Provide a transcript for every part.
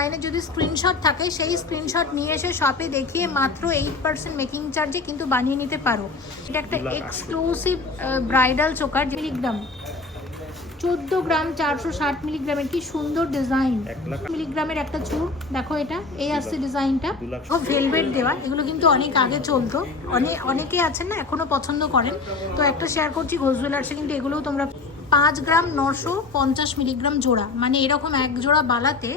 লাইনে যদি স্ক্রিনশট থাকে সেই স্ক্রিনশট নিয়ে এসে শপে দেখিয়ে মাত্র এইট পার্সেন্ট মেকিং চার্জে কিন্তু বানিয়ে নিতে পারো। এটা একটা এক্সক্লুসিভ ব্রাইডাল চোকার মিলিগ্রাম চোদ্দ গ্রাম চারশো ষাট মিলিগ্রামের কি সুন্দর ডিজাইন মিলিগ্রামের একটা চুর দেখো এটা এই আসছে ডিজাইনটা ও ভেলভেট দেওয়া। এগুলো কিন্তু অনেক আগে চলতো। অনেক অনেকে আছেন না এখনও পছন্দ করেন। তো একটা শেয়ার করছি ঘোষ জুয়েলার্সে কিন্তু এগুলোও তোমরা পাঁচ গ্রাম নশো পঞ্চাশ মিলিগ্রাম জোড়া। মানে এরকম এক জোড়া বালাতে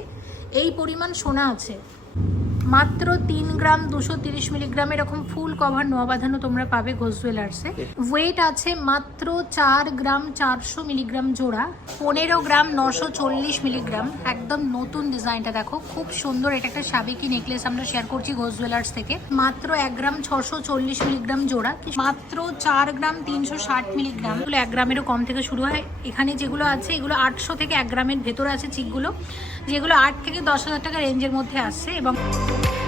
এই পরিমাণ সোনা আছে। মাত্র তিন গ্রাম দুশো তিরিশ মিলিগ্রাম এরকম ফুল কভার নোয়া বাঁধানো তোমরা পাবে ঘোষ জুয়েলার্সে। ওয়েট আছে মাত্র চার গ্রাম চারশো মিলিগ্রাম জোড়া পনেরো গ্রাম নশো চল্লিশ মিলিগ্রাম। একদম নতুন ডিজাইনটা দেখো খুব সুন্দর। এটা একটা সাবেকি নেকলেস আমরা শেয়ার করছি ঘোষ জুয়েলার্স থেকে। মাত্র এক গ্রাম ছশো চল্লিশ মিলিগ্রাম জোড়া মাত্র চার গ্রাম তিনশো ষাট মিলিগ্রাম। এগুলো এক গ্রামেরও কম থেকে শুরু হয়। এখানে যেগুলো আছে এগুলো আটশো থেকে এক গ্রামের ভেতরে আছে চিকগুলো যেগুলো আট থেকে দশ হাজার টাকা রেঞ্জের মধ্যে আসছে এবং এই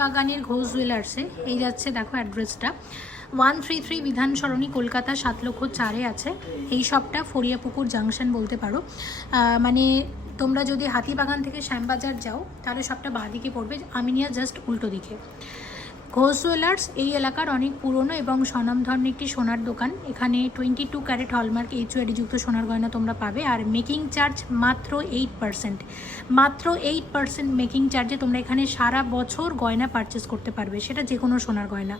আছি হাতিবাগানের ঘোষ জুয়েলার্সে। এই যাচ্ছে, দেখো অ্যাড্রেসটা। ওয়ান থ্রি থ্রি বিধান সরণি, কলকাতা সাত লক্ষ চারে আছে। এই শপটা ফরিয়াপুকুর জাংশন বলতে পারো। মানে তোমরা যদি হাতিবাগান থেকে শ্যামবাজার যাও, তাহলে সবটা বাঁদিকে পড়বে। আমিনিয়া জাস্ট উল্টো দিকে। ঘোষ জুয়েলার্স এই এলাকার অনেক পুরনো এবং স্বনামধন্য একটি সোনার দোকান। এখানে টোয়েন্টি টু ক্যারেট হলমার্ক এইচওয়ারি যুক্ত সোনার গয়না তোমরা পাবে আর মেকিং চার্জ মাত্র এইট পার্সেন্ট মাত্র এইট পার্সেন্ট মেকিং চার্জে তোমরা এখানে সারা বছর গয়না পারচেস করতে পারবে, সেটা যে কোনো সোনার গয়না।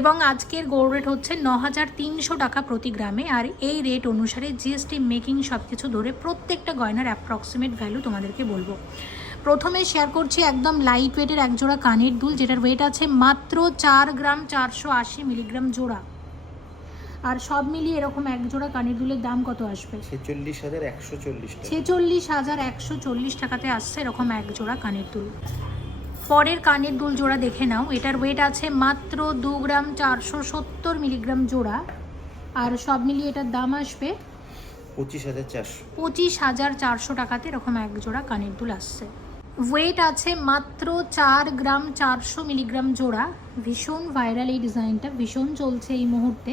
এবং আজকের গোল্ড রেট হচ্ছে ন হাজার তিনশো টাকা প্রতি গ্রামে আর এই রেট অনুসারে জিএসটি মেকিং সব কিছু ধরে প্রত্যেকটা গয়নার অ্যাপ্রক্সিমেট ভ্যালু তোমাদেরকে বলব। প্রথমে শেয়ার করছি একদম লাইট ওয়েটের একজোড়া কানের দুল যেটার ওয়েট আছে মাত্র চার গ্রাম চারশো আশি মিলিগ্রাম জোড়া। আর সব মিলিয়ে এরকম এক জোড়া কানের দুলের দাম কত আসবে? ছেচল্লিশ হাজার একশো চল্লিশ ছেচল্লিশ হাজার একশো চল্লিশ টাকাতে আসছে এরকম এক জোড়া কানের দুল। পরের কানের দুল জোড়া দেখে নাও এটার ওয়েট আছে মাত্র দু গ্রাম চারশো সত্তর মিলিগ্রাম জোড়া। আর সব মিলিয়ে এটার দাম আসবে পঁচিশ হাজার চারশো। পঁচিশ হাজার চারশো টাকাতে এরকম এক জোড়া কানের দুল আসছে। ওয়েট আছে মাত্র চার গ্রাম চারশো মিলিগ্রাম জোড়া। ভীষণ ভাইরাল এই ডিজাইনটা ভীষণ চলছে এই মুহূর্তে।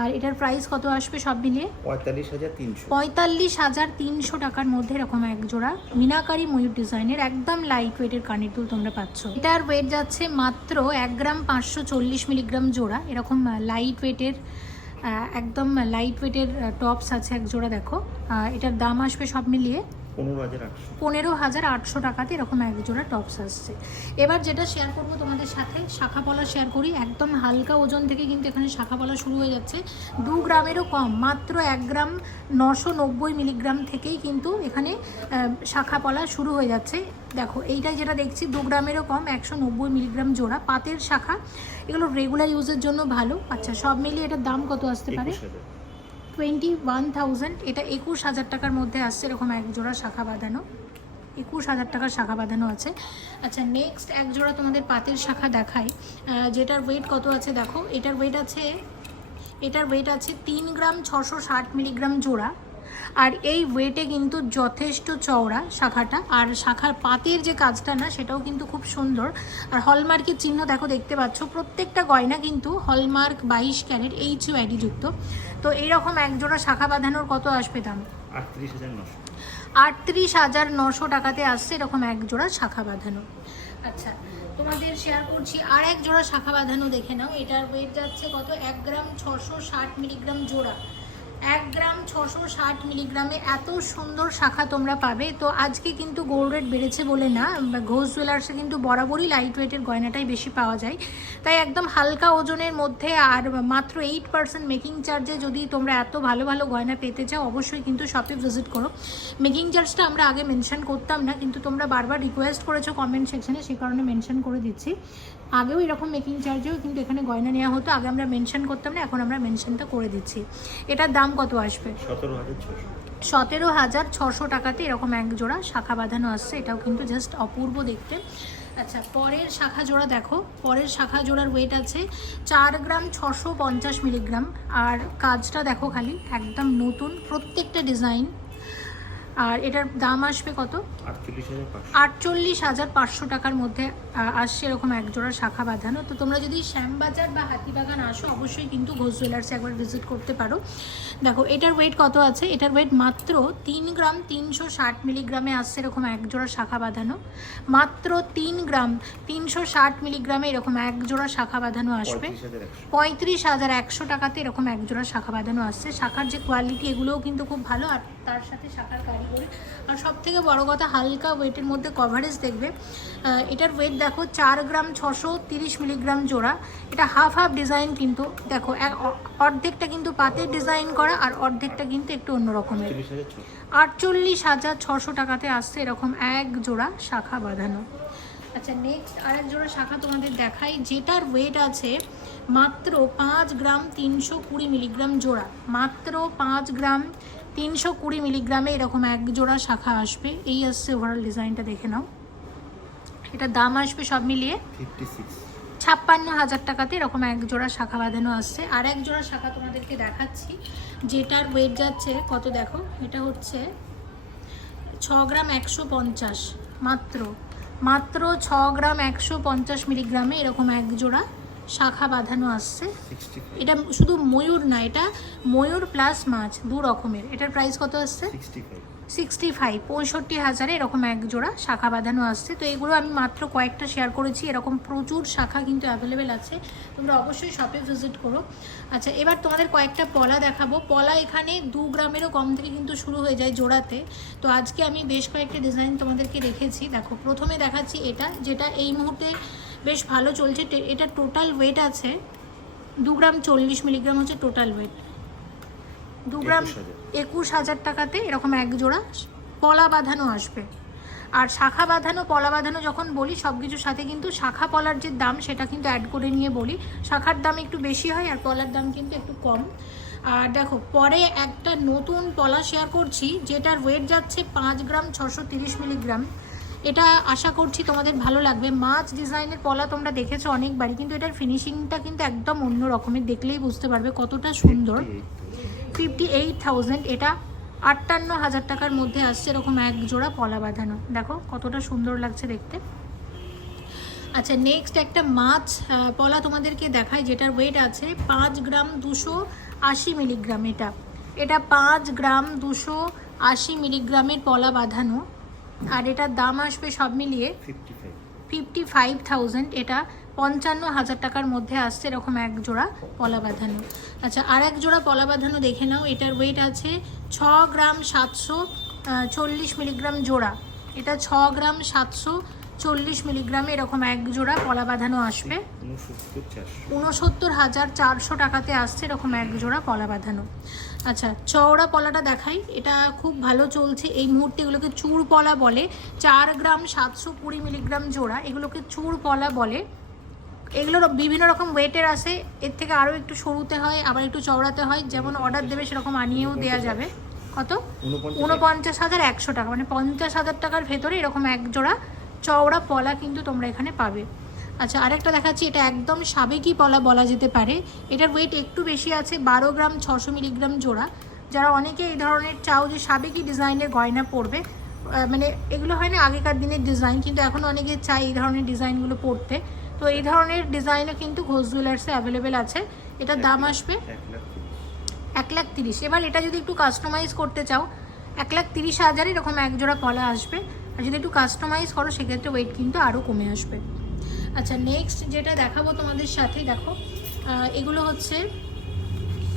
আর এটার প্রাইস কত আসবে সব মিলিয়ে? পঁয়তাল্লিশ হাজার তিনশো। পঁয়তাল্লিশ হাজার তিনশো টাকার মধ্যে এরকম এক জোড়া মিনাকারি ময়ূর ডিজাইনের একদম লাইট ওয়েটের কানের দুল তোমরা পাচ্ছ। এটার ওয়েট যাচ্ছে মাত্র এক গ্রাম পাঁচশো চল্লিশ মিলিগ্রাম জোড়া। এরকম লাইট ওয়েটের একদম লাইট ওয়েটের টপস আছে এক জোড়া দেখো। এটার দাম আসবে সব মিলিয়ে পনেরো হাজার আটশো। টাকাতে এরকম এক জোড়া টপস আসছে। এবার যেটা শেয়ার করব তোমাদের সাথে শাখা পলা শেয়ার করি। একদম হালকা ওজন থেকে কিন্তু এখানে শাখা পলা শুরু হয়ে যাচ্ছে। দু গ্রামেরও কম মাত্র এক গ্রাম নশো নব্বই মিলিগ্রাম থেকেই কিন্তু এখানে শাখা পলা শুরু হয়ে যাচ্ছে। দেখো এইটাই যেটা দেখছি দু গ্রামেরও কম একশো নব্বই মিলিগ্রাম জোড়া। পাতের শাখা এগুলো রেগুলার ইউজের জন্য ভালো। আচ্ছা সব মিলিয়ে এটার দাম কত আসতে পারে? টোয়েন্টি ওয়ান থাউজেন্ড, এটা একুশ হাজার টাকার মধ্যে আসছে এরকম এক জোড়া শাখা বাঁধানো। একুশ হাজার টাকার শাখা বাঁধানো আছে। আচ্ছা নেক্সট এক জোড়া তোমাদের পাতের শাখা দেখায় যেটার ওয়েট কত আছে দেখো। এটার ওয়েট আছে, এটার ওয়েট আছে তিন গ্রাম ছশো ষাট মিলিগ্রাম জোড়া। আর এই ওয়েটে কিন্তু যথেষ্ট চওড়া শাখাটা। আর শাখার পাতের যে কাজটা না সেটাও কিন্তু খুব সুন্দর। আর হলমার্কের চিহ্ন দেখো দেখতে পাচ্ছ প্রত্যেকটা গয়না কিন্তু হলমার্ক বাইশ ক্যারেট এইচ আইডি যুক্ত। তো এইরকম এক জোড়া শাখা বাঁধানোর কত আসবে দাম? আটত্রিশ হাজার নশো। আটত্রিশ হাজার নশো টাকাতে আসছে এরকম এক জোড়া শাখা বাঁধানো। আচ্ছা তোমাদের শেয়ার করছি আর এক জোড়া শাখা বাঁধানো দেখে নাও। এটার ওয়েট যাচ্ছে কত? এক গ্রাম ছশো ষাট মিলিগ্রাম জোড়া। এক গ্রাম ছশো ষাট মিলিগ্রামে এত সুন্দর শাখা তোমরা পাবে। তো আজকে কিন্তু গোল্ড রেট বেড়েছে বলে না ঘোষ জুয়েলার্সে কিন্তু বরাবরই লাইট ওয়েটের গয়নাটাই বেশি পাওয়া যায়। তাই একদম হালকা ওজনের মধ্যে আর মাত্র এইট পার্সেন্ট মেকিং চার্জে যদি তোমরা এত ভালো ভালো গয়না পেতে চাও, অবশ্যই কিন্তু শপে ভিজিট করো। মেকিং চার্জটা আমরা আগে মেনশন করতাম না, কিন্তু তোমরা বারবার রিকোয়েস্ট করেছ কমেন্ট সেকশনে সেই কারণে মেনশন করে দিচ্ছি। আগেও এরকম মেকিং চার্জেও কিন্তু এখানে গয়না নেওয়া হতো আগে আমরা মেনশন করতাম না এখন আমরা মেনশনটা করে দিচ্ছি। এটার দাম কত আসবে? সতেরো হাজার ছশো সতেরো হাজার ছশো টাকাতে এরকম এক জোড়া শাখা বাঁধানো আসছে এটাও কিন্তু জাস্ট অপূর্ব দেখতে। আচ্ছা পরের শাখা জোড়া দেখো পরের শাখা জোড়ার ওয়েট আছে চার গ্রাম ছশো পঞ্চাশ মিলিগ্রাম। আর কাজটা দেখো খালি একদম নতুন প্রত্যেকটা ডিজাইন আর এটার দাম আসবে কত? আটচল্লিশ হাজার পাঁচশো। টাকার মধ্যে আসছে এরকম এক জোড়া শাখা বাঁধানো। তো তোমরা যদি শ্যামবাজার বা হাতিবাগান আসো অবশ্যই কিন্তু ঘোষ জুয়েলার্সে একবার ভিজিট করতে পারো। দেখো এটার ওয়েট কত আছে? এটার ওয়েট মাত্র তিন গ্রাম তিনশো ষাট মিলিগ্রামে আসছে এরকম এক জোড়া শাখা বাঁধানো। মাত্র তিন গ্রাম তিনশো ষাট মিলিগ্রামে এরকম এক জোড়া শাখা বাঁধানো আসবে। পঁয়ত্রিশ হাজার একশো। পঁয়ত্রিশ হাজার একশো টাকাতে এরকম এক জোড়া শাখা বাঁধানো আসছে। শাখার যে কোয়ালিটি এগুলোও কিন্তু খুব ভালো। আর তার সাথে শাখার কারিগরি। আর সব থেকে বড় কথা হালকা ওয়েটের মধ্যে কভারেজ দেখবে। এটার ওয়েট দেখো চার গ্রাম ছশো তিরিশ মিলিগ্রাম জোড়া। এটা হাফ হাফ ডিজাইন কিন্তু দেখো এক অর্ধেকটা কিন্তু পাতের ডিজাইন করা আর অর্ধেকটা কিন্তু একটু অন্য রকমের। চল্লিশ হাজার ছশো। আটচল্লিশ হাজার ছশো টাকাতে আসছে এরকম এক জোড়া শাখা বাঁধানো। আচ্ছা নেক্সট আরেক জোড়া শাখা তোমাদের দেখাই যেটার ওয়েট আছে মাত্র পাঁচ গ্রাম তিনশো কুড়ি মিলিগ্রাম জোড়া। মাত্র পাঁচ গ্রাম তিনশো কুড়ি মিলিগ্রামে এরকম এক জোড়া শাখা আসবে। এই আসছে ওভারঅল ডিজাইনটা দেখে নাও। এটার দাম আসবে সব মিলিয়ে ছাপ্পান্ন হাজার টাকাতে এরকম এক জোড়া শাখা বাঁধানো আসছে। আর এক জোড়া শাখা তোমাদেরকে দেখাচ্ছি। যেটার ওয়েট যাচ্ছে কত দেখো? এটা হচ্ছে ছ গ্রাম একশো পঞ্চাশ। মাত্র মাত্র ছ গ্রাম একশো পঞ্চাশ মিলিগ্রামে এরকম এক জোড়া শাখা বাঁধানো আসছে। এটা শুধু ময়ূর না এটা ময়ূর প্লাস মাছ দু রকমের। এটার প্রাইস কত আসছে? সিক্সটি ফাইভ পঁয়ষট্টি হাজারে এরকম এক জোড়া শাখা বাঁধানো আসছে। তো এগুলো আমি মাত্র কয়েকটা শেয়ার করেছি। এরকম প্রচুর শাখা কিন্তু অ্যাভেলেবেল আছে। তোমরা অবশ্যই শপে ভিজিট করো। আচ্ছা এবার তোমাদের কয়েকটা পলা দেখাবো। পলা এখানে দু গ্রামেরও কম থেকে কিন্তু শুরু হয়ে যায় জোড়াতে। তো আজকে আমি বেশ কয়েকটা ডিজাইন তোমাদেরকে রেখেছি। দেখো প্রথমে দেখাচ্ছি এটা যেটা এই মুহূর্তে বেশ ভালো চলছে। এটা টোটাল ওয়েট আছে দু গ্রাম চল্লিশ মিলিগ্রাম হচ্ছে টোটাল ওয়েট দু গ্রাম একুশ হাজার টাকাতে এরকম এক জোড়া পলা বাঁধানো আসবে। আর শাখা বাঁধানো পলা বাঁধানো যখন বলি সব কিছুর সাথে কিন্তু শাখা পলার যে দাম সেটা কিন্তু অ্যাড করে নিয়ে বলি। শাখার দাম একটু বেশি হয় আর পলার দাম কিন্তু একটু কম। আর দেখো পরে একটা নতুন পলা শেয়ার করছি যেটার ওয়েট যাচ্ছে পাঁচ গ্রাম ছশো তিরিশ মিলিগ্রাম এটা আশা করছি তোমাদের ভালো লাগবে। মাছ ডিজাইনের পলা তোমরা দেখেছ অনেকবারই, কিন্তু এটার ফিনিশিংটা কিন্তু একদম অন্য রকমের, দেখলেই বুঝতে পারবে কতটা সুন্দর। ফিফটি এইট থাউজেন্ড এটা আটান্ন হাজার টাকার মধ্যে আসছে এরকম এক জোড়া পলা বাঁধানো। দেখো কতটা সুন্দর লাগছে দেখতে। আচ্ছা নেক্সট একটা মাছ পলা তোমাদেরকে দেখায় যেটার ওয়েট আছে পাঁচ গ্রাম দুশো আশি মিলিগ্রাম এটা। এটা পাঁচ গ্রাম দুশো আশি মিলিগ্রামের পলা বাঁধানো। আর এটার দাম আসবে সব মিলিয়ে ফিফটি ফাইভ থাউজেন্ড এটা পঞ্চান্ন হাজার টাকার মধ্যে আসছে এরকম এক জোড়া পলা বাঁধানো। আচ্ছা আর এক জোড়া পলা বাঁধানো দেখে নাও। এটার ওয়েট আছে ছ গ্রাম সাতশো চল্লিশ মিলিগ্রাম জোড়া। এটা ছ গ্রাম সাতশো চল্লিশ মিলিগ্রামে এরকম এক জোড়া পলা বাঁধানো আসবে। উনসত্তর হাজার চারশো টাকাতে আসছে এরকম এক জোড়া পলা বাঁধানো। আচ্ছা চওড়া পলাটা দেখাই। এটা খুব ভালো চলছে। এই মুহূর্তে এগুলোকে চুর পলা বলে। চার গ্রাম সাতশো কুড়ি মিলিগ্রাম জোড়া। এগুলোকে চুর পলা বলে। এগুলোর বিভিন্ন রকম ওয়েটের আসে এর থেকে আরও একটু সরুতে হয় আবার একটু চওড়াতে হয়। যেমন অর্ডার দেবে সেরকম আনিয়েও দেওয়া যাবে। কত? উনপঞ্চাশ উনপঞ্চাশ হাজার একশো টাকা। মানে পঞ্চাশ হাজার টাকার ভেতরে এরকম এক জোড়া চওড়া পলা কিন্তু তোমরা এখানে পাবে। আচ্ছা আরেকটা দেখাচ্ছি এটা একদম সাবেকি পলা বলা যেতে পারে। এটার ওয়েট একটু বেশি আছে বারো গ্রাম ছশো মিলিগ্রাম জোড়া। যারা অনেকে এই ধরনের চাও যে সাবেকি ডিজাইনের গয়না পরবে মানে এগুলো হয় না আগেকার দিনের ডিজাইন কিন্তু এখন অনেকে চাই এই ধরনের ডিজাইনগুলো পরতে। তো এই ধরনের ডিজাইনও কিন্তু ঘোষ জুয়েলার্সে অ্যাভেলেবেল আছে। এটার দাম আসবে এক লাখ তিরিশ। এক লাখ তিরিশ। এবার এটা যদি একটু কাস্টমাইজ করতে চাও এক লাখ তিরিশ হাজার এরকম এক জোড়া পলা আসবে। আর যদি একটু কাস্টমাইজ করো সেক্ষেত্রে ওয়েট কিন্তু আরও কমে আসবে। আচ্ছা নেক্সট যেটা দেখাবো তোমাদের সাথে দেখো এগুলো হচ্ছে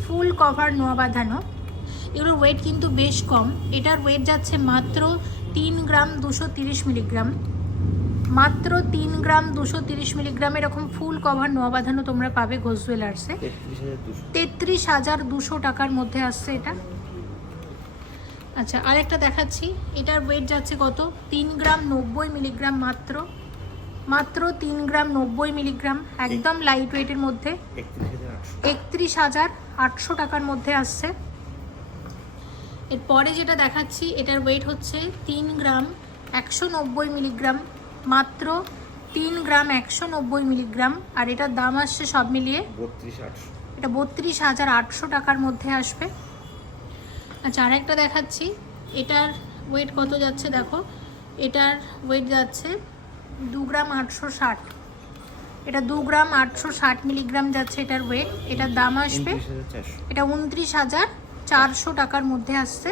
ফুল কভার নোয়া বাঁধানো। এগুলোর ওয়েট কিন্তু বেশ কম। এটার ওয়েট যাচ্ছে মাত্র তিন গ্রাম দুশো তিরিশ মিলিগ্রাম। মাত্র তিন গ্রাম দুশো তিরিশ মিলিগ্রাম এরকম ফুল কভার নোয়া বাঁধানো তোমরা পাবে ঘোষ জুয়েলার্সে তেত্রিশ হাজার দুশো। তেত্রিশ হাজার দুশো টাকার মধ্যে আসছে এটা। আচ্ছা আরেকটা দেখাচ্ছি। এটার ওয়েট যাচ্ছে কত? তিন গ্রাম নব্বই মিলিগ্রাম মাত্র। মাত্র তিন গ্রাম নব্বই মিলিগ্রাম একদম লাইট ওয়েটের মধ্যে। একত্রিশ হাজার আটশো একত্রিশ হাজার আটশো টাকার মধ্যে আসছে। এরপরে যেটা দেখাচ্ছি এটার ওয়েট হচ্ছে তিন গ্রাম একশো নব্বই মিলিগ্রাম মাত্র তিন গ্রাম একশো নব্বই মিলিগ্রাম আর এটার দাম আসছে সব মিলিয়ে বত্রিশ আটশো। এটা বত্রিশ হাজার আটশো টাকার মধ্যে আসবে। আচ্ছা আর একটা দেখাচ্ছি। এটার ওয়েট কত যাচ্ছে দেখো? এটার ওয়েট যাচ্ছে দু গ্রাম আটশো ষাট। এটা দু গ্রাম আটশো ষাট মিলিগ্রাম যাচ্ছে এটার ওয়েট এটার দাম আসবে এটা উনত্রিশ হাজার চারশো টাকার মধ্যে আসছে।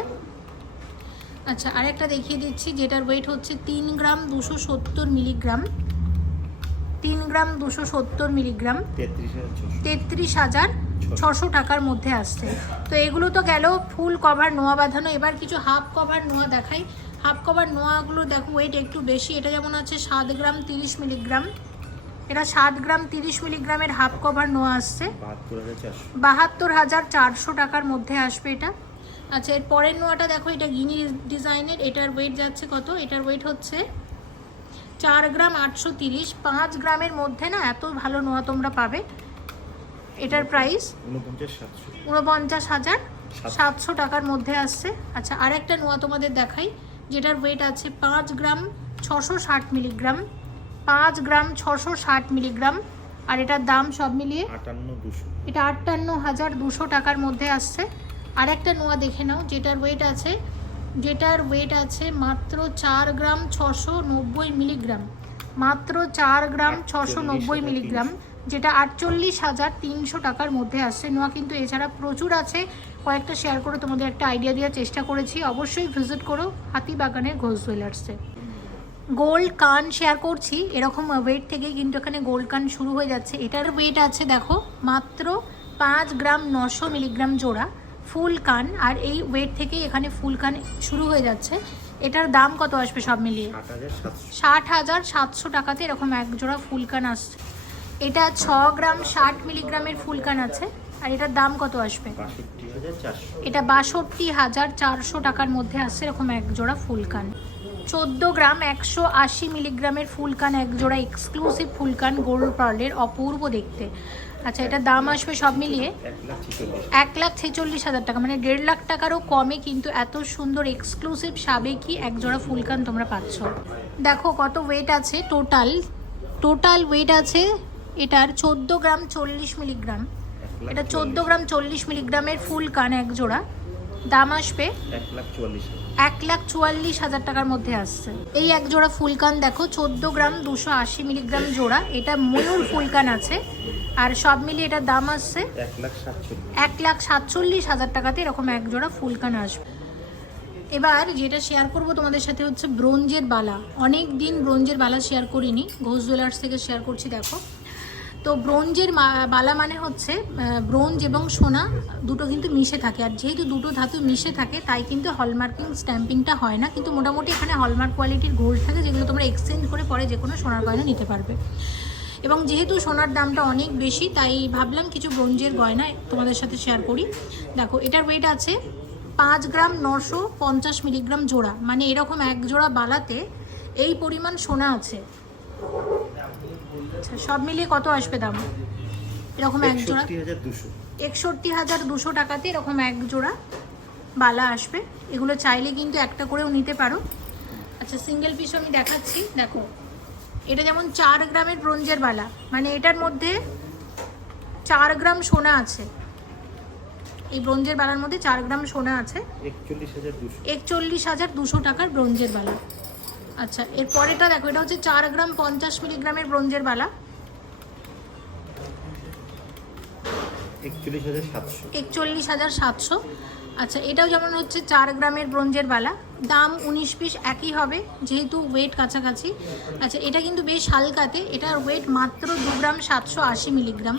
আচ্ছা আরেকটা দেখিয়ে দিচ্ছি যেটার ওয়েট হচ্ছে তিন গ্রাম দুশো সত্তর মিলিগ্রাম। তিন গ্রাম দুশো সত্তর মিলিগ্রাম। তেত্রিশ হাজার ছশো টাকার মধ্যে আসছে। তো এগুলো তো গেল ফুল কভার নোয়া বাঁধানো। এবার কিছু হাফ কভার নোয়া দেখাই। হাফ কভার নোয়াগুলো দেখো ওয়েট একটু বেশি। এটা যেমন আছে সাত গ্রাম তিরিশ মিলিগ্রাম। এটা সাত গ্রাম তিরিশ মিলিগ্রামের হাফ কভার নোয়া আসছে। বাহাত্তর হাজার চারশো। টাকার মধ্যে আসবে এটা। আচ্ছা এর পরের নোয়াটা দেখো এটা গিনি ডিজাইনের। এটার ওয়েট যাচ্ছে কত? এটার ওয়েট হচ্ছে চার গ্রাম আটশো তিরিশ। পাঁচ গ্রামের মধ্যে না এত ভালো নোয়া তোমরা পাবে। এটার প্রাইস উনপঞ্চাশ হাজার সাতশো টাকার মধ্যে আসছে। আচ্ছা আরেকটা নোয়া তোমাদের দেখাই যেটার ওয়েট আছে পাঁচ গ্রাম ছশো ষাট মিলিগ্রাম পাঁচ গ্রাম ছশো ষাট মিলিগ্রাম আর এটার দাম সব মিলিয়ে এটা আটান্ন হাজার দুশো টাকার মধ্যে আসছে। আর একটা নোয়া দেখে নাও যেটার ওয়েট আছে যেটার ওয়েট আছে মাত্র চার গ্রাম ছশো নব্বই মিলিগ্রাম মাত্র চার গ্রাম ছশো নব্বই মিলিগ্রাম। যেটা আটচল্লিশ হাজার তিনশো টাকার মধ্যে আসছে। নোয়া কিন্তু এছাড়া প্রচুর আছে। কয়েকটা শেয়ার করে তোমাদের একটা আইডিয়া দেওয়ার চেষ্টা করেছি। অবশ্যই ভিজিট করো হাতিবাগানের ঘোষ জুয়েলার্সে গোল্ড কান শেয়ার করছি। এরকম ওয়েট থেকে কিন্তু এখানে গোল্ড কান শুরু হয়ে যাচ্ছে। এটার ওয়েট আছে দেখো মাত্র পাঁচ গ্রাম নশো মিলিগ্রাম জোড়া ফুল কান। আর এই ওয়েট থেকেই এখানে ফুল কান শুরু হয়ে যাচ্ছে। এটার দাম কত আসবে সব মিলিয়ে? ষাট হাজার সাতশো। ষাট হাজার সাতশো টাকাতে এরকম এক জোড়া ফুলকান আসছে। এটা ছ গ্রাম ষাট মিলিগ্রামের ফুলকান আছে আর এটার দাম কত আসবে? এটা বাষট্টি হাজার চারশো টাকার মধ্যে আসছে এরকম এক জোড়া ফুলকান। চোদ্দ গ্রাম একশো আশি মিলিগ্রামের ফুলকান এক জোড়া এক্সক্লুসিভ ফুলকান গোল্ড পার্লের অপূর্ব দেখতে। আচ্ছা এটা দাম আসবে সব মিলিয়ে এক লাখ ছেচল্লিশ হাজার টাকা। মানে দেড় লাখ টাকারও কমে কিন্তু এত সুন্দর এক্সক্লুসিভ সাবেকি এক জোড়া ফুলকান তোমরা পাচ্ছ। দেখো কত ওয়েট আছে টোটাল টোটাল ওয়েট আছে এটার চোদ্দ গ্রাম চল্লিশ মিলিগ্রাম। এটা চোদ্দ গ্রাম চল্লিশ মিলিগ্রামের ফুল কান এক জোড়া। দাম আসবে এক লাখ চুয়াল্লিশ হাজার। টাকার মধ্যে আসছে। এই এক জোড়া ফুলকান দেখো চোদ্দ গ্রাম দুশো আশি মিলিগ্রাম জোড়া। এটা ময়ূর ফুলকান আছে। আর সব মিলিয়ে এটার দাম আসছে এক লাখ সাতচল্লিশ। এক লাখ সাতচল্লিশ হাজার টাকাতে এরকম এক জোড়া ফুলকান আসবে। এবার যেটা শেয়ার করব তোমাদের সাথে হচ্ছে ব্রোঞ্জের বালা। অনেক দিন ব্রোঞ্জের বালা শেয়ার করিনি। ঘোষ জুয়েলার্স থেকে শেয়ার করছি দেখো। তো ব্রোঞ্জের বালা মানে হচ্ছে ব্রোঞ্জ এবং সোনা দুটো কিন্তু মিশে থাকে। আর যেহেতু দুটো ধাতু মিশে থাকে, তাই কিন্তু হলমার্কিং স্ট্যাম্পিংটা হয় না। কিন্তু মোটামুটি এখানে হলমার্ক কোয়ালিটির গোল্ড থাকে, যেগুলো তোমরা এক্সচেঞ্জ করে পরে যে কোনো সোনার গয়না নিতে পারবে। এবং যেহেতু সোনার দামটা অনেক বেশি, তাই ভাবলাম কিছু ব্রোঞ্জের গয়না তোমাদের সাথে শেয়ার করি। দেখো, এটার ওয়েট আছে পাঁচ গ্রাম নশো পঞ্চাশ মিলিগ্রাম জোড়া। মানে এরকম এক জোড়া বালাতে এই পরিমাণ সোনা আছে। আচ্ছা সব মিলিয়ে কত আসবে দাম? এরকম এক জোড়া? একষট্টি হাজার দুশো। টাকাতে এরকম এক জোড়া বালা আসবে। এগুলো চাইলে কিন্তু একটা করেও নিতে পারো। আচ্ছা সিঙ্গেল পিস আমি দেখাচ্ছি। দেখো এটা যেমন চার গ্রামের ব্রোঞ্জের বালা। মানে এটার মধ্যে চার গ্রাম সোনা আছে। এই ব্রোঞ্জের বালার মধ্যে চার গ্রাম সোনা আছে। একচল্লিশ হাজার দুশো টাকার ব্রোঞ্জের বালা। আচ্ছা এর পরেটা দেখো এটা হচ্ছে চার গ্রাম পঞ্চাশ মিলিগ্রামের ব্রোঞ্জের বালা। একচল্লিশ হাজার সাতশো। আচ্ছা এটাও যেমন হচ্ছে চার গ্রামের ব্রোঞ্জের বালা। দাম উনিশ পিস একই হবে যেহেতু ওয়েট কাছাকাছি। আচ্ছা এটা কিন্তু বেশ হালকাতে এটার ওয়েট মাত্র দু গ্রাম সাতশো আশি মিলিগ্রাম।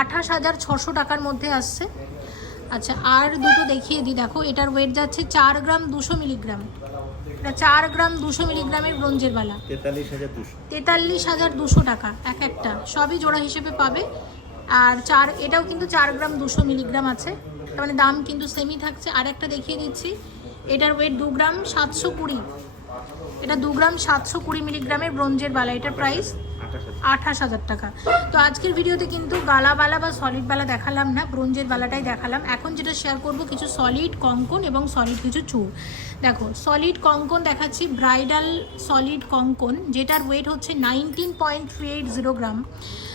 আঠাশ হাজার ছশো টাকার মধ্যে আসছে। আচ্ছা আর দুটো দেখিয়ে দিই। দেখো এটার ওয়েট যাচ্ছে চার গ্রাম দুশো মিলিগ্রাম। এটা চার গ্রাম দুশো মিলিগ্রামের ব্রোঞ্জের বালা। তেতাল্লিশ হাজার দুশো। টাকা এক একটা। সবই জোড়া হিসেবে পাবে। আর চার এটাও কিন্তু চার গ্রাম দুশো মিলিগ্রাম আছে। তার মানে দাম কিন্তু সেমই থাকছে। আর একটা দেখিয়ে দিচ্ছি। এটার ওয়েট দু গ্রাম সাতশো কুড়ি। এটা দু গ্রাম সাতশো কুড়ি মিলিগ্রামের ব্রোঞ্জের বালা। এটার প্রাইস আঠাশ হাজার টাকা। তো আজকের ভিডিওতে কিন্তু গালা বালা বা সলিড বালা দেখালাম না ব্রোঞ্জের বালাটাই দেখালাম। এখন যেটা শেয়ার করব কিছু সলিড কঙ্কন এবং সলিড কিছু চুর। দেখো সলিড কঙ্কন দেখাচ্ছি ব্রাইডাল সলিড কঙ্কন যেটার ওয়েট হচ্ছে nineteen point three eight zero gram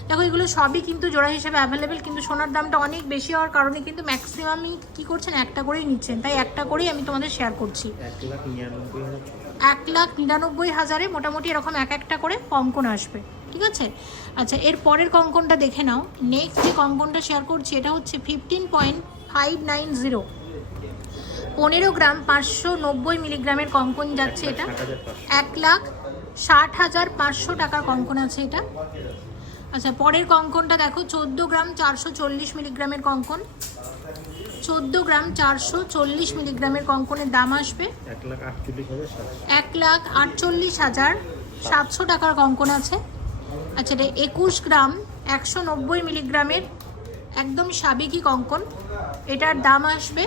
দেখো এগুলো সবই কিন্তু জোড়া হিসেবে অ্যাভেলেবেল কিন্তু সোনার দামটা অনেক বেশি হওয়ার কারণে কিন্তু ম্যাক্সিমামই কী করছেন একটা করেই নিচ্ছেন। তাই একটা করেই আমি তোমাদের শেয়ার করছি। এক লাখ নিরানব্বই এক লাখ নিরানব্বই হাজারে মোটামুটি এরকম এক একটা করে কঙ্কন আসবে। ঠিক আছে? আচ্ছা এর পরের কঙ্কনটা দেখে নাও। নেক্সট যে কঙ্কনটা শেয়ার করছি এটা হচ্ছে fifteen point five nine zero পনেরো গ্রাম পাঁচশো নব্বই মিলিগ্রামের কঙ্কন যাচ্ছে এটা। এক লাখ ষাট হাজার পাঁচশো টাকার কঙ্কন আছে এটা। আচ্ছা পরের কঙ্কনটা দেখো চোদ্দ গ্রাম চারশো চল্লিশ মিলিগ্রামের কঙ্কন। চোদ্দ গ্রাম চারশো চল্লিশ মিলিগ্রামের কঙ্কনের দাম আসবে। এক লাখ আটচল্লিশ হাজার সাতশো টাকার কঙ্কন আছে। আচ্ছা এটা একুশ গ্রাম একশো নব্বই মিলিগ্রামের একদম সাবেকি কঙ্কন। এটার দাম আসবে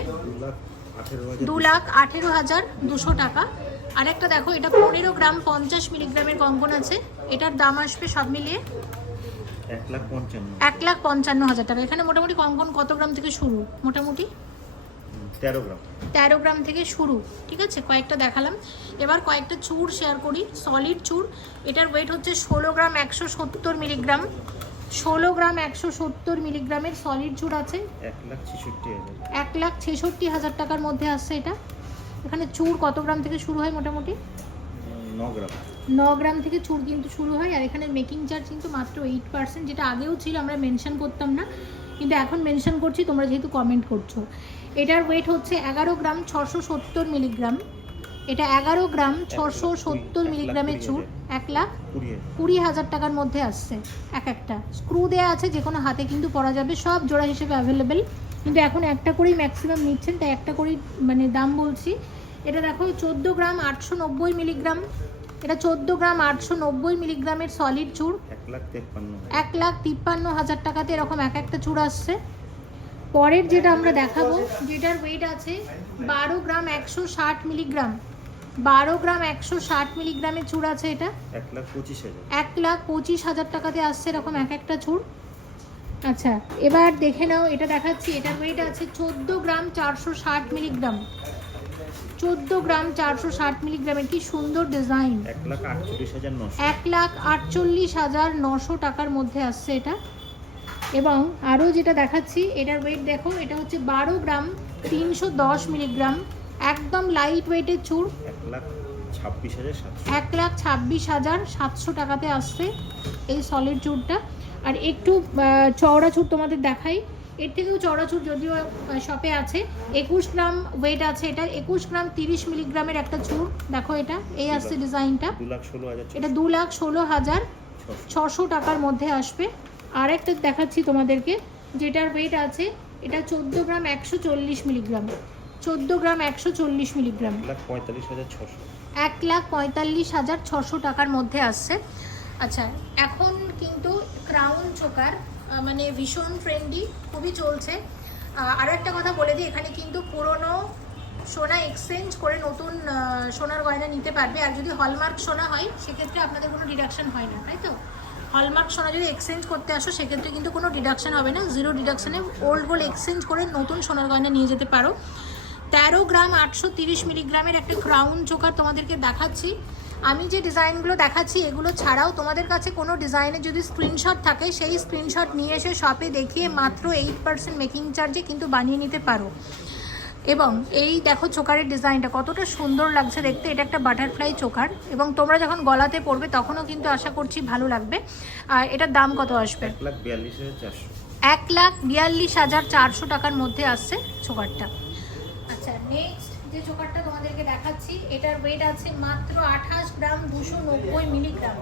দু লাখ আঠেরো হাজার দুশো টাকা। আরেকটা দেখো এটা পনেরো গ্রাম পঞ্চাশ মিলিগ্রামের কঙ্কন আছে। এটার দাম আসবে সব মিলিয়ে এক লাখ পঞ্চান্ন। হাজার টাকা। এখানে মোটামুটি কঙ্কন কত গ্রাম থেকে শুরু? মোটামুটি? তেরো গ্রাম। তেরো গ্রাম থেকে শুরু ঠিক আছে? কয়েকটা দেখালাম। এবার কয়েকটা চুর শেয়ার করি সলিড চুর। এটার ওয়েট হচ্ছে ষোলো গ্রাম একশো সত্তর মিলিগ্রাম ষোলো গ্রাম একশো সত্তর মিলিগ্রামের সলিড চুর আছে। এক লাখ ছেষট্টি হাজার। টাকার মধ্যে আসছে এটা। এখানে চুর কত গ্রাম থেকে শুরু হয় মোটামুটি? গ্রাম। ন গ্রাম থেকে চুর কিন্তু শুরু হয় আর এখানে মেকিং চার্জ কিন্তু মাত্র এইট পার্সেন্ট যেটা আগেও ছিল আমরা মেনশন করতাম না। কিন্তু এখন মেনশন করছি তোমরা যেহেতু কমেন্ট করছ। এটার ওয়েট হচ্ছে এগারো গ্রাম ছশো সত্তর মিলিগ্রাম এটা এগারো গ্রাম ছশো সত্তর মিলিগ্রামের চুর এক লাখ কুড়ি হাজার। টাকার মধ্যে আসছে এক একটা। স্ক্রু দেওয়া আছে যে কোনো হাতে কিন্তু পরা যাবে সব জোড়া হিসেবে অ্যাভেলেবেল কিন্তু এখন একটা করেই ম্যাক্সিমাম নিচ্ছেন তাই একটা করেই মানে দাম বলছি। এটা দেখো চোদ্দ গ্রাম আটশো নব্বই মিলিগ্রাম এটা চোদ্দ গ্রাম আটশো নব্বই মিলিগ্রামের সলিড চুর এক লাখ এক লাখ তিপ্পান্ন হাজার টাকাতে এরকম এক একটা চুর আসছে। পরের যেটা আমরা দেখাবো যেটার ওয়েট আছে বারো গ্রাম একশো ষাট মিলিগ্রাম বারো গ্রাম একশো ষাট মিলিগ্রামের চুর আছে এটা। এক লাখ পঁচিশ হাজার। এক লাখ পঁচিশ হাজার টাকাতে আসছে এরকম এক একটা চুর আচ্ছা এবার দেখে নাও এটা দেখাচ্ছি এটার ওয়েট আছে চোদ্দ গ্রাম চারশো ষাট মিলিগ্রাম চোদ্দ গ্রাম চারশো ষাট মিলিগ্রামের কি সুন্দর ডিজাইন এক লাখ আটচল্লিশ হাজার নশো টাকার মধ্যে আসছে এটা। এবং আরও যেটা দেখাচ্ছি এটার ওয়েট দেখো এটা হচ্ছে বারো গ্রাম তিনশো দশ মিলিগ্রাম একদম লাইট ওয়েটের চুর এক লাখ ছাব্বিশ হাজার সাতশো। টাকাতে আসছে এই সলিড চুরটা আর একটু চওড়া চুর তোমাদের দেখাই। এর থেকেও চওড়া চুর যদিও শপে আছে। একুশ গ্রাম ওয়েট আছে এটা। একুশ গ্রাম তিরিশ মিলিগ্রামের একটা চুর দেখো এটা এই আসছে ডিজাইনটা এটা দু লাখ ষোলো হাজার ছশো টাকার মধ্যে আসবে। আর একটা দেখাচ্ছি তোমাদেরকে যেটার ওয়েট আছে এটা চোদ্দ গ্রাম একশো চল্লিশ মিলিগ্রাম চোদ্দ গ্রাম একশো চল্লিশ মিলিগ্রাম এক লাখ পঁয়তাল্লিশ হাজার ছশো। এক লাখ পঁয়তাল্লিশ হাজার ছশো টাকার মধ্যে আসছে। আচ্ছা এখন কিন্তু ক্রাউন চোকার মানে ভীষণ ফ্রেন্ডলি খুবই চলছে। আরও একটা কথা বলে দিই এখানে কিন্তু পুরনো সোনা এক্সচেঞ্জ করে নতুন সোনার গয়না নিতে পারবে। আর যদি হলমার্ক সোনা হয় সেক্ষেত্রে আপনাদের কোনো ডিডাকশন হয় না তাই তো? হলমার্ক সোনা যদি এক্সচেঞ্জ করতে আসো, সেক্ষেত্রে কিন্তু কোনো ডিডাকশন হবে না। জিরো ডিডাকশানে ওল্ড গোল্ড এক্সচেঞ্জ করে নতুন সোনার গয়না নিয়ে যেতে পারো। তেরো গ্রাম আটশো তিরিশ মিলিগ্রামের একটা ক্রাউন চোকার তোমাদেরকে দেখাচ্ছি। আমি যে ডিজাইনগুলো দেখাচ্ছি, এগুলো ছাড়াও তোমাদের কাছে কোনো ডিজাইনের যদি স্ক্রিনশট থাকে, সেই স্ক্রিনশট নিয়ে এসে শপে দেখিয়ে মাত্র এইট পার্সেন্ট মেকিং চার্জে কিন্তু বানিয়ে নিতে পারো। এবং এই দেখো চোকারের ডিজাইনটা কতটা সুন্দর লাগছে দেখতে। এটা একটা বাটারফ্লাই চোকার এবং তোমরা যখন গলাতে পড়বে তখনও কিন্তু আশা করছি ভালো লাগবে। আর এটার দাম কত আসবে? এক লাখ বিয়াল্লিশ হাজার চারশো। টাকার মধ্যে আসছে চোকারটা। আচ্ছা নেক্সট যে চোকারটা তোমাদেরকে দেখাচ্ছি, এটার ওয়েট আছে মাত্র আঠাশ গ্রাম দুশো নব্বই মিলিগ্রাম।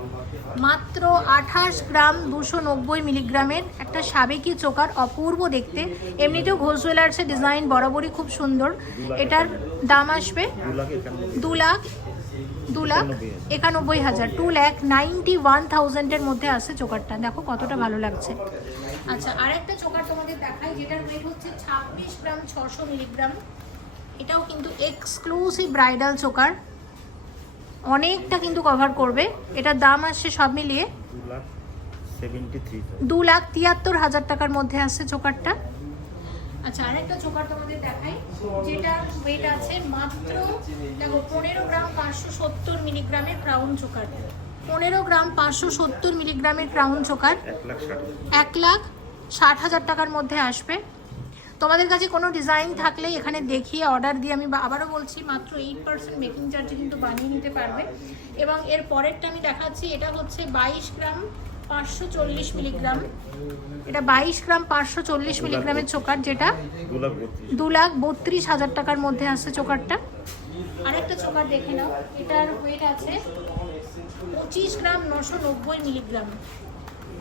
মাত্র আঠাশ গ্রাম দুশো নব্বই মিলিগ্রামের একটা সাবেকি চোকার, অপূর্ব দেখতে। এমনিতেও ঘোষ জুয়েলার্সের ডিজাইন বরাবরই খুব সুন্দর। এটার দাম আসবে দু লাখ দু লাখ একানব্বই হাজার। টু ল্যাক নাইনটি ওয়ান থাউজেন্ডের মধ্যে আছে চোকারটা। দেখো কতটা ভালো লাগছে। আচ্ছা আরেকটা চোকার তোমাদের দেখাই, যেটার ওয়েট হচ্ছে ছাব্বিশ গ্রাম ছশো মিলিগ্রাম। এটাও কিন্তু এক্সক্লুসিভ ব্রাইডাল চোকার অনেকটা কিন্তু কভার করবে। এটার দাম আসছে সব মিলিয়ে দু লাখ তিয়াত্তর হাজার টাকার মধ্যে আসছে চোকারটা আচ্ছা আরেকটা চোকার তোমাদের দেখাই যেটা ওয়েট আছে মাত্র দেখো পনেরো গ্রাম পাঁচশো সত্তর মিলিগ্রামের ক্রাউন চোকার পনেরো গ্রাম পাঁচশো সত্তর মিলিগ্রামের ক্রাউন চোকার এক লাখ ষাট হাজার টাকার মধ্যে আসবে। তোমাদের কাছে কোনো ডিজাইন থাকলে এখানে দেখিয়ে অর্ডার দিয়ে আমি বা- আবারও বলছি মাত্র এইট পার্সেন্ট মেকিং চার্জে কিন্তু বানিয়ে নিতে পারবে। এবং এর পরেরটা আমি দেখাচ্ছি এটা হচ্ছে বাইশ গ্রাম পাঁচশো চল্লিশ মিলিগ্রাম। এটা বাইশ গ্রাম পাঁচশো চল্লিশ মিলিগ্রামের চোকার যেটা। দু লাখ বত্রিশ। দু লাখ বত্রিশ হাজার টাকার মধ্যে আসছে চোকারটা। আরেকটা চোকার দেখে নাও এটার ওয়েট আছে পঁচিশ গ্রাম নশো নব্বই মিলিগ্রাম।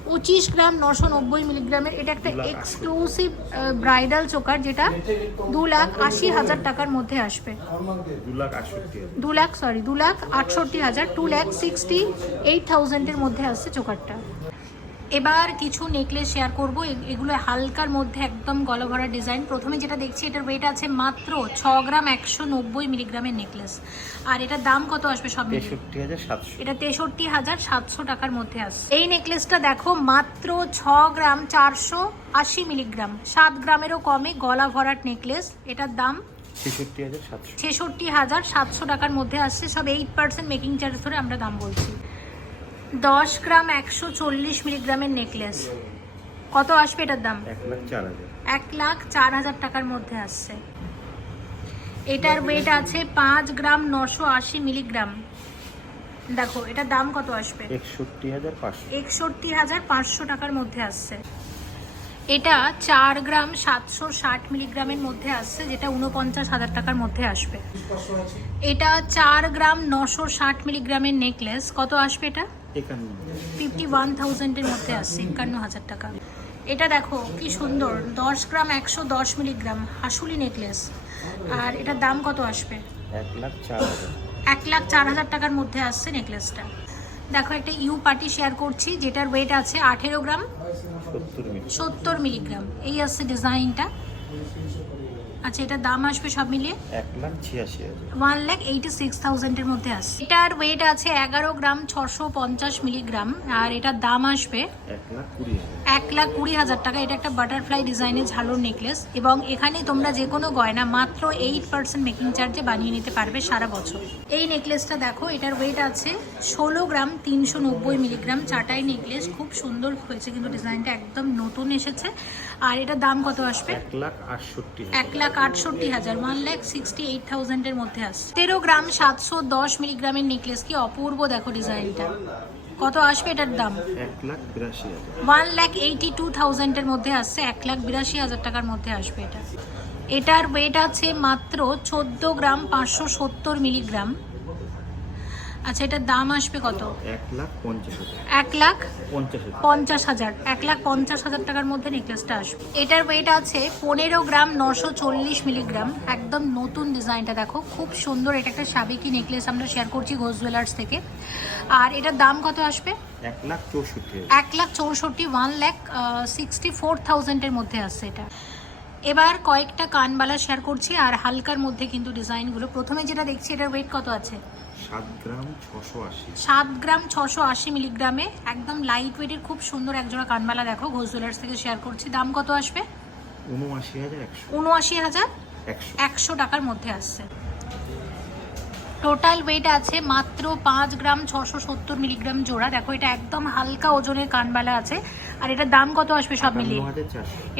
পঁচিশ গ্রাম নশো নব্বই মিলিগ্রামের এটা একটা এক্সক্লুসিভ ব্রাইডাল চোকার যেটা দু লাখ আশি হাজার টাকার মধ্যে আসবে। দু লাখ সরি দু লাখ আটষট্টি হাজার টু লাখ সিক্সটি এইট থাউজেন্ডের মধ্যে আসছে চোকারটা। এবার কিছু নেকলেস শেয়ার করব। এগুলো হালকার মধ্যে একদম গলা ভরা ডিজাইন প্রথমে যেটা দেখছি এটার ওয়েট আছে মাত্র ছ গ্রাম একশো নব্বই মিলিগ্রামের নেকলেস আর এটার দাম কত আসবে সব এটা তেষট্টি হাজার সাতশো টাকার মধ্যে আসছে। এই নেকলেসটা দেখো মাত্র ছ গ্রাম চারশো আশি মিলিগ্রাম। সাত গ্রামেরও কমে গলা ভরাট নেকলেস এটার দাম ছেষট্টি হাজার সাতশো। টাকার মধ্যে আসছে। সব এইট পার্সেন্ট মেকিং চার্জ ধরে আমরা দাম বলছি। দশ গ্রাম একশো চল্লিশ মিলিগ্রামের নেকলেস। কত আসবে এটার দাম? এক লাখ চার হাজার। টাকার মধ্যে আসছে। এটার ওয়েট আছে পাঁচ গ্রাম নশো আশি মিলিগ্রাম। দেখো এটার দাম কত আসবে? একষট্টি হাজার পাঁচশো। একষট্টি হাজার পাঁচশো টাকার মধ্যে আসছে। এটা চার গ্রাম সাতশো ষাট মিলিগ্রামের মধ্যে আসছে যেটা উনপঞ্চাশ হাজার টাকার মধ্যে আসবে। এটা চার গ্রাম নশো ষাট মিলিগ্রামের নেকলেস। কত আসবে এটা? একান্ন ফিফটি ওয়ান থাউজেন্ডের মধ্যে আসছে একান্ন হাজার টাকা। এটা দেখো কি সুন্দর। দশ গ্রাম একশো দশ মিলিগ্রাম হাসুলি নেকলেস। আর এটার দাম কত আসবে? এক লাখ চার হাজার। এক লাখ চার হাজার টাকার মধ্যে আসছে নেকলেসটা। দেখো একটা ইউ পার্টি শেয়ার করছি যেটার ওয়েট আছে আঠেরো গ্রাম সত্তর সত্তর মিলিগ্রাম। এই আসছে ডিজাইনটা আচ্ছা এটার দাম আসবে সব মিলিয়ে? এক লাখ ছিয়াশি ওয়ান লাখ এইটি সিক্স থাউজেন্ডের মধ্যে আসছে এটার ওয়েট আছে এগারো গ্রাম ছশো পঞ্চাশ মিলিগ্রাম আর এটার দাম আসবে এক লাখ কুড়ি হাজার। এক লাখ কুড়ি হাজার টাকা। এটা একটা বাটারফ্লাই ডিজাইনের ঝালুর নেকলেস এবং এখানে তোমরা যে কোনো গয়না মাত্র এইট পার্সেন্ট মেকিং চার্জে বানিয়ে নিতে পারবে সারা বছর। এই নেকলেসটা দেখো এটার ওয়েট আছে ষোলো গ্রাম তিনশো নব্বই মিলিগ্রাম চাটাই নেকলেস খুব সুন্দর হয়েছে কিন্তু ডিজাইনটা একদম নতুন এসেছে। আর এটার দাম কত আসবে? এক লাখ আটষট্টি এক লাখ আটষট্টি হাজার ওয়ান লাখ সিক্সটি এইট থাউজেন্ডের মধ্যে আসছে তেরো গ্রাম সাতশো দশ মিলিগ্রামের নেকলেস কি অপূর্ব? দেখো ডিজাইনটা। কত আসবে এটার দাম? Lakh one lakh eighty two থাউজেন্ডের মধ্যে আসছে এক লাখ বিরাশি হাজার টাকার মধ্যে আসবে এটা। এটার ওয়েট আছে মাত্র চোদ্দ গ্রাম পাঁচশো সত্তর মিলিগ্রাম। আচ্ছা এটার দাম আসবে কত? এক লাখ পঞ্চাশ এক লাখ পঞ্চাশ হাজার। এক লাখ পঞ্চাশ হাজার টাকার মধ্যে নেকলেসটা আসবে। এটার ওয়েট আছে পনেরো গ্রাম নশো চল্লিশ মিলিগ্রাম। একদম নতুন ডিজাইনটা দেখো খুব সুন্দর। এটা একটা সাবেকি নেকলেস আমরা শেয়ার করছি ঘোষ জুয়েলার্স থেকে। আর এটার দাম কত আসবে? এক লাখ চৌষট্টি এক লাখ চৌষট্টি ওয়ান লাখ সিক্সটি ফোর থাউজেন্ডের মধ্যে আসছে এটা। এবার কয়েকটা কানবালা শেয়ার করছি আর হালকার মধ্যে কিন্তু ডিজাইনগুলো। প্রথমে যেটা দেখছি এটার ওয়েট কত আছে? সাত গ্রাম ছশো আশি। সাত গ্রাম ছশো আশি মিলিগ্রামে একদম লাইট ওয়েটের খুব সুন্দর একজোড়া কানবালা দেখো ঘোষ জুয়েলার্স থেকে শেয়ার করছি। দাম কত আসবে? উনআশি হাজার উনআশি হাজার একশো। একশো টাকার মধ্যে আসছে। টোটাল ওয়েট আছে মাত্র পাঁচ গ্রাম ছশো সত্তর মিলিগ্রাম জোড়া। দেখো এটা একদম হালকা ওজনের কানবালা আছে। আর এটার দাম কত আসবে সব মিলিয়ে?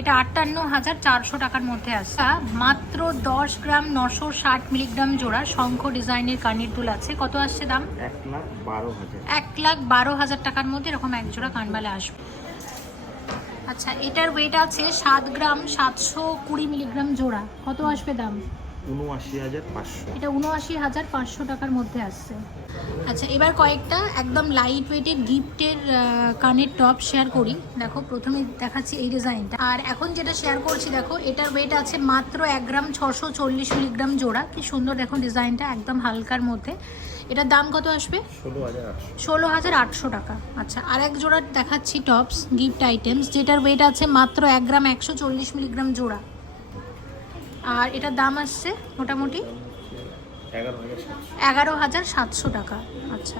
এটা আটান্ন হাজার চারশো টাকার মধ্যে আসছে। মাত্র দশ গ্রাম নশো ষাট মিলিগ্রাম জোড়া শঙ্খ ডিজাইনের কানের দুল আছে। কত আসছে দাম? এক লাখ বারো হাজার। এক লাখ বারো হাজার টাকার মধ্যে এরকম এক জোড়া কানবালা আসবে। আচ্ছা এটার ওয়েট আছে সাত গ্রাম সাতশো কুড়ি মিলিগ্রাম জোড়া। কত আসবে দাম? উনআশি হাজার পাঁচশো। এটা উনআশি হাজার পাঁচশো টাকার মধ্যে আসছে। আচ্ছা এবার কয়েকটা একদম লাইট ওয়েটের গিফটের কানের টপ শেয়ার করি। দেখো প্রথমে দেখাচ্ছি এই ডিজাইনটা আর এখন যেটা শেয়ার করছি দেখো এটার ওয়েট আছে মাত্র এক গ্রাম ছশো চল্লিশ মিলিগ্রাম জোড়া। কি সুন্দর দেখো ডিজাইনটা একদম হালকার মধ্যে। এটার দাম কত আসবে? ষোলো হাজার আটশো। ষোলো হাজার আটশো টাকা। আচ্ছা আর এক জোড়া দেখাচ্ছি টপস গিফট আইটেমস যেটার ওয়েট আছে মাত্র এক গ্রাম একশো চল্লিশ মিলিগ্রাম জোড়া। আর এটার দাম আসছে মোটামুটি এগারো হাজার সাতশো টাকা। আচ্ছা।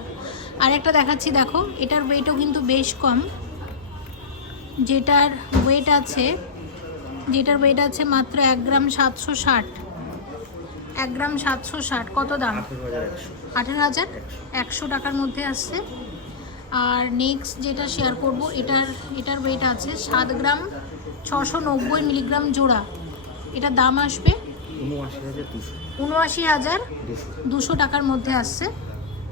আর একটা দেখাচ্ছি, দেখো, এটার ওয়েটও কিন্তু বেশ কম। যেটার ওয়েট আছে, যেটার ওয়েট আছে মাত্র এক গ্রাম সাতশো ষাট। এক গ্রাম সাতশো ষাট, কত দাম? আঠেরো হাজার একশো টাকার মধ্যে আসছে। আর নেক্সট যেটা শেয়ার করব, এটার এটার ওয়েট আছে সাত গ্রাম ছশো নব্বই মিলিগ্রাম জোড়া। এটার দাম আসবে উনআশি হাজার দুশো। টাকার মধ্যে আসছে।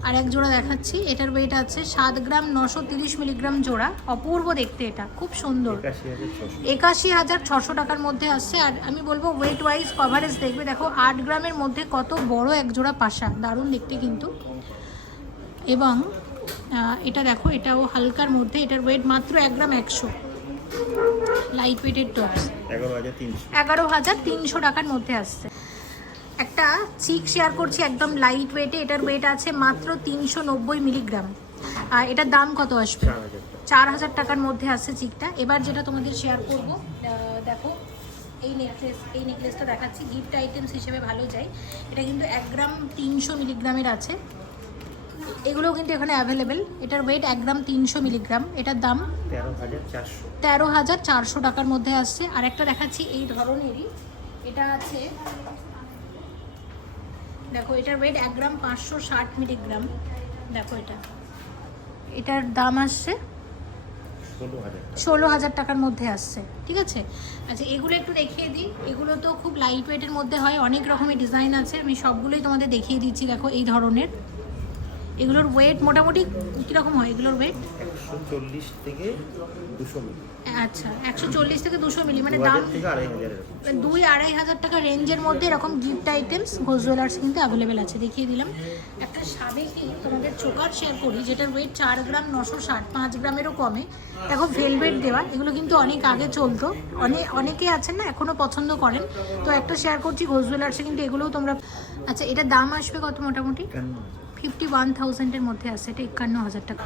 আর এক জোড়া দেখাচ্ছি এটার ওয়েট আছে সাত গ্রাম নশো তিরিশ মিলিগ্রাম জোড়া। অপূর্ব দেখতে এটা খুব সুন্দর। একাশি হাজার ছশো। একাশি হাজার ছশো টাকার মধ্যে আসছে। আর আমি বলব ওয়েট ওয়াইজ কভারেজ দেখবে দেখো আট গ্রামের মধ্যে কত বড় এক জোড়া পাশা দারুণ দেখতে কিন্তু। এবং এটা দেখো এটাও হালকার মধ্যে এটার ওয়েট মাত্র এক গ্রাম একশো। লাইট ওয়েটের টপস এগারো হাজার তিনশো। টাকার মধ্যে আসছে। একটা চিক শেয়ার করছি একদম লাইট ওয়েটে এটার ওয়েট আছে মাত্র তিনশো নব্বই মিলিগ্রাম আর এটার দাম কত আসবে? চার হাজার চার হাজার টাকার মধ্যে আসছে চিকটা এবার যেটা তোমাদের শেয়ার করব দেখো এই নেকলেস এই নেকলেসটা দেখাচ্ছি। গিফট আইটেমস হিসেবে ভালো যায়। এটা কিন্তু এক গ্রাম তিনশো মিলিগ্রামের আছে। এগুলোও কিন্তু এখানে অ্যাভেলেবেল এটার ওয়েট এক গ্রাম তিনশো মিলিগ্রাম এটার দাম তেরো হাজার চারশো টাকার মধ্যে আসছে। আর একটা দেখাচ্ছি এই ধরনেরই। এটা আছে, দেখো, এটার ওয়েট এক গ্রাম পাঁচশো ষাট মিলিগ্রাম দেখো এটা। এটার দাম আসছে ষোলো হাজার টাকার মধ্যে আসছে। ঠিক আছে? আচ্ছা এগুলো একটু দেখিয়ে দিই। এগুলো তো খুব লাইট ওয়েটের মধ্যে হয়, অনেক রকমের ডিজাইন আছে। আমি সবগুলোই তোমাদের দেখিয়ে দিচ্ছি, দেখো, এই ধরনের। এগুলোর ওয়েট মোটামুটি কীরকম হয় এগুলোর ওয়েট একশো চল্লিশ থেকে দুশো মিলি। আচ্ছা একশো চল্লিশ থেকে দুশো মিলি মানে দাম এরকম দুই আড়াই হাজার টাকা রেঞ্জের মধ্যে এরকম গিফট আইটেমস ঘোষ জুয়েলার্স কিন্তু অ্যাভেলেবেল আছে। দেখিয়ে দিলাম। একটা সাবেকি তোমাদের চোকার শেয়ার করি যেটার ওয়েট চার গ্রাম নশো ষাট পাঁচ গ্রামেরও কমে। দেখো ভেলভেট দেওয়া এগুলো কিন্তু অনেক আগে চলতো। অনেক অনেকেই আছেন না এখনও পছন্দ করেন। তো একটা শেয়ার করছি ঘোষ জুয়েলার্সে কিন্তু এগুলোও তোমরা আচ্ছা এটা দাম আসবে কত মোটামুটি? ফিফটি ওয়ান থাউজেন্ডের মধ্যে আছে এটা একান্ন হাজার টাকা।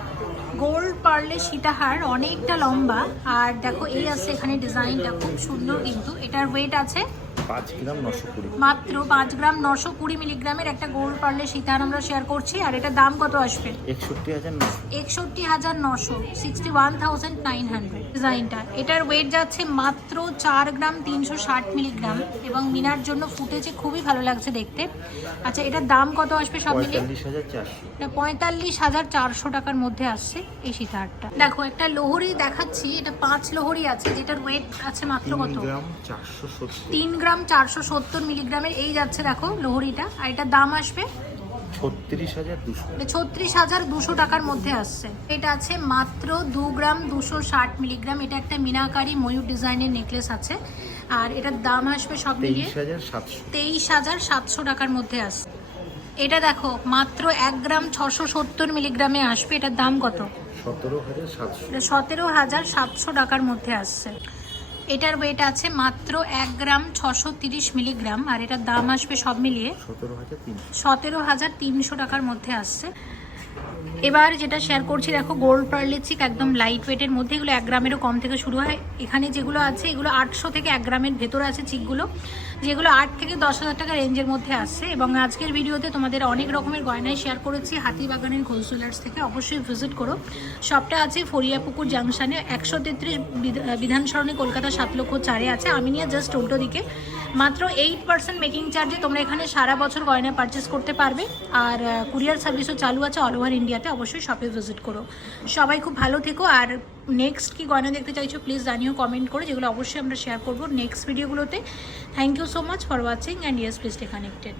গোল্ড পার্লে সীতাহার অনেকটা লম্বা আর দেখো এই আছে এখানে ডিজাইনটা খুব সুন্দর কিন্তু। এটার ওয়েট আছে মাত্র পাঁচ গ্রাম নশো কুড়ি মিলিগ্রামের একটা গোল্ড পার্লে সীতাহার আমরা শেয়ার করছি আর এটার দাম কত আসবে? একষট্টি হাজার নশো। একষট্টি হাজার নশো sixty one thousand nine hundred ডিজাইনটা। এটার ওয়েট যাচ্ছে মাত্র চার গ্রাম তিনশো ষাট মিলিগ্রাম এবং মিনার জন্য ফুটেছে খুবই ভালো লাগছে দেখতে। আচ্ছা এটার দাম কত আসবে সব মিলিয়ে? পঁয়তাল্লিশ হাজার চারশো। টাকার মধ্যে আসছে এই সীতাহারটা দেখো একটা লোহরি দেখাচ্ছি এটা পাঁচ লোহরি আছে যেটার ওয়েট আছে মাত্র কত? তিন গ্রাম চারশো সত্তর মিলিগ্রামের এই যাচ্ছে দেখো লোহরিটা। আর এটার দাম আসবে ছত্রিশ হাজার দুশো। ছত্রিশ হাজার দুশো টাকার মধ্যে আসছে। এটা আছে মাত্র দু গ্রাম দুশো ষাট মিলিগ্রাম। এটা একটা মিনাকারি ময়ূর ডিজাইনের নেকলেস আছে। আর এটার দাম আসবে সব মিলিয়ে তেইশ হাজার সাতশো। টাকার মধ্যে আসছে। এটা দেখো মাত্র এক গ্রাম ছশো সত্তর মিলিগ্রামে আসবে। এটার দাম কত? সতেরো হাজার সাতশো টাকার মধ্যে আসছে। এটার ওয়েট আছে মাত্র এক গ্রাম ছশো তিরিশ মিলিগ্রাম, আর এটার দাম আসবে সব মিলিয়ে সতেরো হাজার তিনশো টাকার মধ্যে আসছে। এবার যেটা শেয়ার করছি, দেখো গোল্ড পার্লের চিক একদম লাইট ওয়েটের মধ্যে, এগুলো এক গ্রামেরও কম থেকে শুরু হয়। এখানে যেগুলো আছে, এগুলো আটশো থেকে এক গ্রামের ভেতরে আছে চিকগুলো যেগুলো আট থেকে দশ হাজার টাকা রেঞ্জের মধ্যে আসছে এবং আজকের ভিডিওতে তোমাদের অনেক রকমের গয়নায় শেয়ার করেছি। হাতিবাগানের ঘোষ থেকে অবশ্যই ভিজিট করো। শপটা আছে ফরিয়াপুকুর জাংশনে একশো তেত্রিশ বিধান সরণি কলকাতা সাত লক্ষ চারে আছে। আমিনিয়া জাস্ট উল্টো দিকে। মাত্র এইট পার্সেন্ট মেকিং চার্জে তোমরা এখানে সারা বছর গয়না পারচেস করতে পারবে। আর কুরিয়ার সার্ভিসও চালু আছে অল ওভার ইন্ডিয়াতে অবশ্যই শপে ভিজিট করো। সবাই খুব ভালো থেকো। আর নেক্সট কি গয়না দেখতে চাইছো প্লিজ জানিও কমেন্ট করে, যেগুলো অবশ্যই আমরা শেয়ার করব নেক্সট ভিডিওগুলোতে thank you so much for watching and yes please stay connected